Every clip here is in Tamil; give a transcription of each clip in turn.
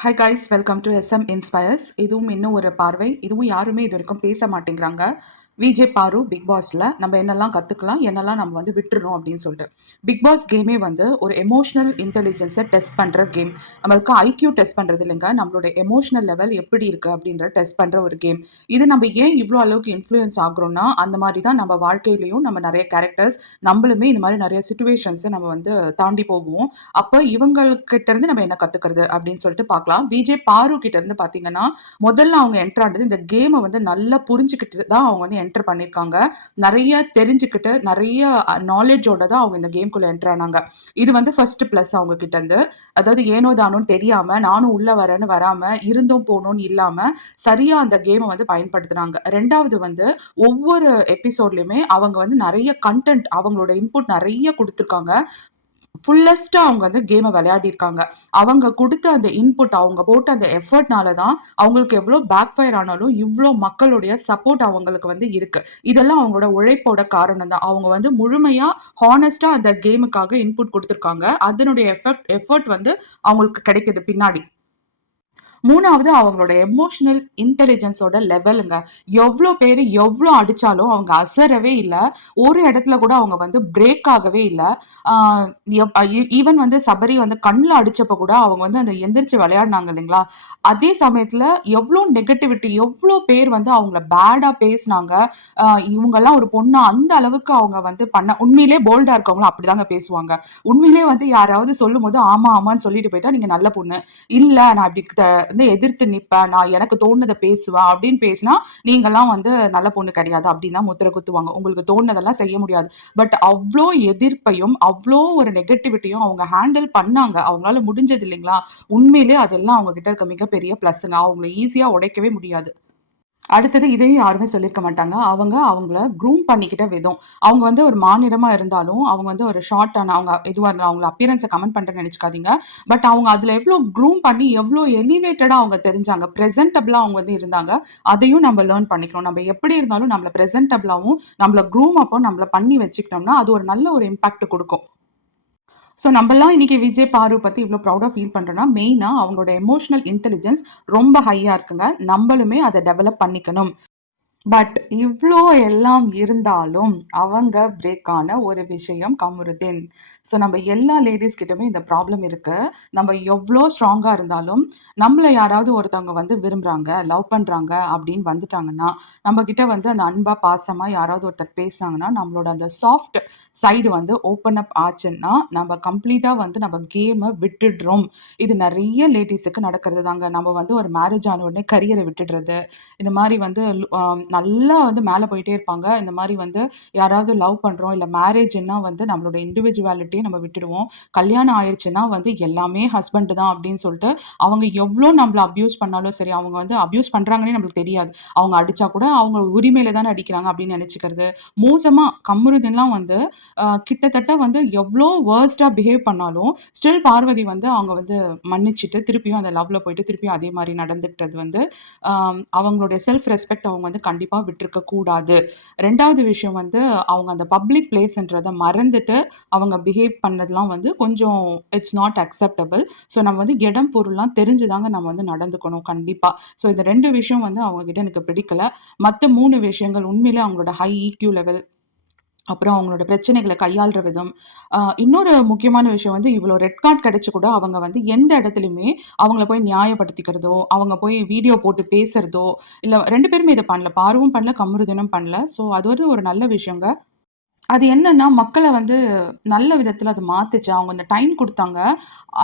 Hi guys, welcome to SM Inspires. இதுவும் இன்னும் ஒரு பார்வை. இதுவும் யாருமே இது வரைக்கும் பேச மாட்டேங்கிறாங்க. விஜே பாரு பிக் பாஸ்ல நம்ம என்னெல்லாம் கத்துக்கலாம், என்னெல்லாம் நம்ம வந்து விட்டுறோம் அப்படின்னு சொல்லிட்டு. பிக் பாஸ் கேமே வந்து ஒரு எமோஷனல் இன்டெலிஜென்ஸை டெஸ்ட் பண்ற கேம். நம்மளுக்கு ஐக்யூ டெஸ்ட் பண்றது இல்லைங்க, நம்மளோட எமோஷனல் லெவல் எப்படி இருக்கு அப்படின்ற டெஸ்ட் பண்ற ஒரு கேம். இது நம்ம ஏன் இவ்வளோ அளவுக்கு இன்ஃப்ளூயன்ஸ் ஆகுறோம்னா, அந்த மாதிரி தான் நம்ம வாழ்க்கையிலையும் நம்ம நிறைய கேரக்டர்ஸ் நம்மளுமே இந்த மாதிரி நிறைய சுச்சுவேஷன்ஸை நம்ம வந்து தாண்டி போகுவோம். அப்போ இவங்ககிட்ட இருந்து நம்ம என்ன கத்துக்கிறது அப்படின்னு சொல்லிட்டு பார்க்கலாம். விஜே பாரு கிட்ட இருந்து பார்த்தீங்கன்னா, முதல்ல அவங்க என்டர் ஆனது இந்த கேமை வந்து நல்லா புரிஞ்சுக்கிட்டு தான் அவங்க வந்து என்டர் பண்ணியிருக்காங்க. நிறைய தெரிஞ்சுக்கிட்டு நிறைய நாலேஜோட தான் அவங்க இந்த கேம்குள்ள என்டர் ஆனாங்க. இது வந்து ஃபர்ஸ்ட் பிளஸ் அவங்க கிட்ட இருந்து. அதாவது ஏனோ தானோன்னு தெரியாம நானும் உள்ள வரேன்னு வராம இருந்தும் போகணும்னு இல்லாம சரியா அந்த கேமை வந்து பயன்படுத்துனாங்க. ரெண்டாவது வந்து ஒவ்வொரு எபிசோட்லயுமே அவங்க வந்து நிறைய கண்டென்ட் அவங்களோட இன்புட் நிறைய கொடுத்துருக்காங்க. ஃபுல்லஸ்டா அவங்க வந்து கேமை விளையாடியிருக்காங்க. அவங்க குடுத்த அந்த இன்புட், அவங்க போட்ட அந்த எஃபர்ட்னால தான் அவங்களுக்கு எவ்வளோ பேக் ஃபயர் ஆனாலும் இவ்ளோ மக்களுடைய சப்போர்ட் அவங்களுக்கு வந்து இருக்கு. இதெல்லாம் அவங்களோட உழைப்போட காரணம் தான். அவங்க வந்து முழுமையா ஹானஸ்ட்டா அந்த கேமுக்காக இன்புட் குடுத்துருக்காங்க. அதனுடைய எஃபர்ட் வந்து அவங்களுக்கு கிடைக்குது பின்னாடி. மூணாவது அவங்களோட எமோஷனல் இன்டெலிஜென்ஸோட லெவலுங்க. எவ்வளோ பேர் எவ்வளோ அடிச்சாலும் அவங்க அசரவே இல்ல. ஒரு இடத்துல கூட அவங்க வந்து பிரேக் ஆகவே இல்ல. ஈவன் வந்து சபரி வந்து கண்ல அடிச்சப்ப கூட அவங்க வந்து அந்த எந்திரிச்சு விளையாடுனாங்க இல்லைங்களா? அதே சமயத்துல எவ்வளோ நெகட்டிவிட்டி, எவ்வளோ பேர் வந்து அவங்கள பேடா பேசுனாங்க. இவங்கலாம் ஒரு பொண்ணா அந்த அளவுக்கு அவங்க வந்து உண்மையிலேயே போல்டா இருக்கவங்களும் அப்படிதாங்க பேசுவாங்க. உண்மையிலேயே வந்து யாராவது சொல்லும்போது ஆமா ஆமான்னு சொல்லிட்டு போயிட்டா நீங்க நல்ல பொண்ணு. இல்ல நான் இப்படி வந்து எதிர்த்து நிப்பேன், நான் எனக்கு தோணுனதை பேசுவேன் அப்படின்னு பேசினா நீங்கெல்லாம் வந்து நல்ல பொண்ணு கிடையாது அப்படின்னு தான் முத்திரை குத்துவாங்க. உங்களுக்கு தோணுனதெல்லாம் செய்ய முடியாது. பட் அவ்வளோ எதிர்ப்பையும் அவ்வளோ ஒரு நெகட்டிவிட்டியும் அவங்க ஹேண்டில் பண்ணாங்க. அவங்களால முடிஞ்சது இல்லைங்களா? உண்மையிலேயே அதெல்லாம் அவங்க கிட்ட இருக்க மிகப்பெரிய பிளஸ்ங்க. அவங்கள ஈஸியா உடைக்கவே முடியாது. அடுத்தது இதையும் யாருமே சொல்லியிருக்க மாட்டாங்க. அவங்கள க்ரூம் பண்ணிக்கிட்ட விதம். அவங்க வந்து ஒரு மாநிறமா இருந்தாலும், அவங்க வந்து ஒரு ஷார்ட்டான அவங்க எதுவா இருந்தாலும் அவங்கள அப்பியரன்ஸ கமெண்ட் பண்றேன்னு நெனச்சுக்காதீங்க. பட் அவங்க அதுல எவ்ளோ க்ரூம் பண்ணி, எவ்ளோ எலிவேட்டடா அவங்க தெரிஞ்சாங்க. பிரசன்டபிளா அவங்க வந்து இருந்தாங்க. அதையும் நம்ம லேர்ன் பண்ணிக்கணும். நம்ம எப்படி இருந்தாலும் நம்மள பிரசன்டபிளாவும், நம்மள க்ரூம் அப்போ நம்மள பண்ணி வச்சுக்கிட்டோம்னா, அது ஒரு நல்ல ஒரு இம்பாக்ட் குடுக்கும். ஸோ நம்பலாம் இன்னைக்கு விஜய், பாரு பத்தி இவ்ளோ ப்ரவுடா ஃபீல் பண்றோம்னா, மெயினா அவங்களோட எமோஷனல் இன்டெலிஜென்ஸ் ரொம்ப ஹையா இருக்குங்க. நம்பளுமே அத டெவலப் பண்ணிக்கணும். பட் இவ்ளோ எல்லாம் இருந்தாலும், அவங்க பிரேக் ஆன ஒரு விஷயம் கமருதீன். ஸோ நம்ம எல்லா லேடீஸ் கிட்டயுமே இந்த ப்ராப்ளம் இருக்கு. நம்ம எவ்ளோ ஸ்ட்ராங்கா இருந்தாலும், நம்மள யாராவது ஒருத்தவங்க வந்து விரும்புறாங்க, லவ் பண்றாங்க அப்படின்னு வந்துட்டாங்கன்னா, நம்ம கிட்ட வந்து அந்த அன்பா, பாசமா யாராவது ஒருத்தர் பேசுனாங்கன்னா, நம்மளோட அந்த சாஃப்ட் சைடு வந்து ஓப்பன் அப் ஆச்சுன்னா, நம்ம கம்ப்ளீட்டா வந்து நம்ம கேம விட்டுடுறோம். இது நெறைய லேடீஸுக்கு நடக்கிறது தாங்க. நம்ம வந்து ஒரு மேரேஜ் ஆன உடனே கரியர விட்டுடுறது. இந்த மாரி வந்து நல்லா வந்து மேல போயிட்டே இருப்பாங்க. இந்த மாரி வந்து யாராவது லவ் பண்றோம், இல்ல மேரேஜ்ன்னா வந்து நம்மளோட இண்டிவிஜுவாலிட்டிய நம்ம விட்டுடுவோம். கல்யாணம் ஆயிருச்சுன்னா வந்து எல்லாமே ஹஸ்பண்ட் தான் அப்படின்னு சொல்லிட்டு, அவங்க எவ்ளோ நம்மள அப்யூஸ் பண்ணாலும் சரி, அவங்க வந்து அப்யூஸ் பண்றாங்கன்னே நம்மளுக்கு தெரியாது. அவங்க அடிச்சா கூட அவங்க உரிமையில தானே அடிக்கிறாங்க அப்படின்னு நெனச்சுக்கிறது. மோசமா கமருதீன்லாம் வந்து கிட்டத்தட்ட வந்து எவ்ளோ வொர்ஸ்ட்டா பிஹேவ் பண்ணாலும், ஸ்டில் பார்வதி வந்து அவங்க வந்து மன்னிச்சுட்டு, திருப்பியும் அந்த லவ்ல போயிட்டு திருப்பியும் அதே மாரி நடந்துக்கிட்டது வந்து, அவங்களுடைய செல்ஃப் ரெஸ்பெக்ட் அவங்க வந்து கண்டிப்பா விட்டுருக்க கூடாது. 2வது விஷயம் வந்து அவங்க அந்த பப்ளிக் பிளேஸ்ன்றத மறந்துட்டு அவங்க பிஹேவ் பண்ணதெல்லாம் வந்து கொஞ்சம் இட்ஸ் நாட் அக்செப்டபிள். ஸோ நம்ம வந்து இடம், பொருள்லாம் தெரிஞ்சு தாங்க நம்ம வந்து நடந்துக்கணும் கண்டிப்பா. ஸோ இந்த 2 விஷயம் வந்து அவங்க கிட்ட எனக்கு பிடிக்கல. மத்த 3 விஷயங்கள் உண்மையிலே அவங்களோட ஹை ஈக்யூ லெவல், அப்புறம் அவங்களோட பிரச்சனைகள கையாள்ற விதம். இன்னொரு முக்கியமான விஷயம் வந்து இவ்வளோ ரெட் கார்ட் கிடைச்சு கூட அவங்க வந்து எந்த இடத்துலயுமே அவங்கள போய் நியாயப்படுத்திக்கிறதோ, அவங்க போய் வீடியோ போட்டு பேசுறதோ, இல்ல 2 பேருமே இத பண்ணல. பாருவும் பண்ணல, கமருதீனும் பண்ணல. ஸோ அது வந்து ஒரு நல்ல விஷயங்க. அது என்னன்னா, மக்கள வந்து நல்ல விதத்தில அது மாத்துச்சு. அவங்க அந்த டைம் குடுத்தாங்க.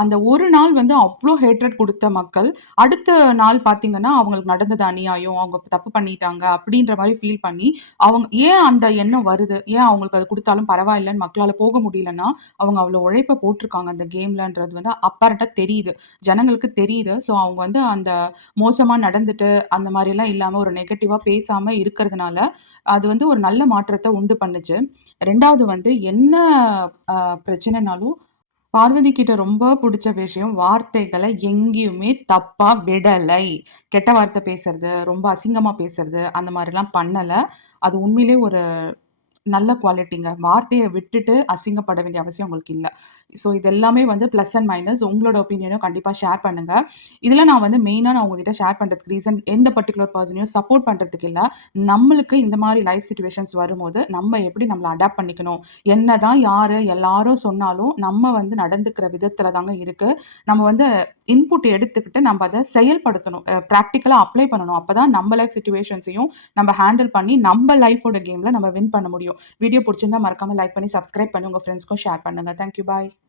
அந்த ஒரு நாள் வந்து அவ்ளோ ஹேட்ரட் குடுத்த மக்கள், அடுத்த நாள் பார்த்தீங்கன்னா, அவங்களுக்கு நடந்தது அநியாயம், அவங்க தப்பு பண்ணிட்டாங்க அப்படின்ற மாரி ஃபீல் பண்ணி, அவங்க ஏன் அந்த எண்ணம் வருது? ஏன் அவங்களுக்கு அது குடுத்தாலும் பரவாயில்லன்னு மக்களால போக முடியலன்னா, அவங்க அவ்ளோ உழைப்ப போட்டுருக்காங்க அந்த கேம்லன்றது வந்து அப்பரன்ட்டா தெரியுது. ஜனங்களுக்கு தெரியுது. ஸோ அவங்க வந்து அந்த மோசமா நடந்துட்டு, அந்த மாரிலாம் இல்லாம ஒரு நெகட்டிவா பேசாம இருக்கிறதுனால, அது வந்து ஒரு நல்ல மாற்றத்த உண்டு பண்ணுச்சு. 2வது வந்து என்ன பிரச்சனைனாலும், பார்வதி கிட்ட ரொம்ப புடிச்ச விஷயம், வார்த்தைகள எங்கேயுமே தப்பா விடலை. கெட்ட வார்த்தை பேசுறது, ரொம்ப அசிங்கமா பேசுறது, அந்த மாரிலாம் பண்ணல. அது உண்மையிலேயே ஒரு நல்ல குவாலிட்டிங்க. வார்த்தைய விட்டுட்டு அசிங்கப்பட வேண்டிய அவசியம் உங்களுக்கு இல்ல. ஸோ இது எல்லாமே வந்து பிளஸ் அண்ட் மைனஸ். உங்களோட ஒப்பீனியனும் கண்டிப்பா ஷேர் பண்ணுங்க. இதுல நான் வந்து மெயினா நான் உங்ககிட்ட ஷேர் பண்றதுக்கு ரீசன் எந்த பர்ட்டிகுலர் பெர்சனையும் சப்போர்ட் பண்றதுக்கு இல்ல. நம்மளுக்கு இந்த மாரி லைஃப் சிச்சுவேஷன்ஸ் வரும்போது, நம்ம எப்படி நம்மள அடாப்ட் பண்ணிக்கணும். என்னதான் யாரு எல்லாரும் சொன்னாலும், நம்ம வந்து நடந்துக்கிற விதத்துல தாங்க இருக்கு. நம்ம வந்து இன்புட் எடுத்துக்கிட்டு நம்ம அத செயல்படுத்தணும். பிராக்டிகலா அப்ளை பண்ணணும். அப்பதான் நம்ம லைஃப் சிச்சுவேஷன்ஸையும் நம்ம ஹேண்டில் பண்ணி, நம்ம லைஃபோட கேம்ல நம்ம வின் பண்ண முடியும். வீடியோ புடிச்சிருந்தா மறக்காம லைக் பண்ணி, சப்ஸ்கிரைப் பண்ணி உங்க ஃப்ரெண்ட்ஸ்க்கும் ஷேர் பண்ணுங்க. Thank you. பாய்.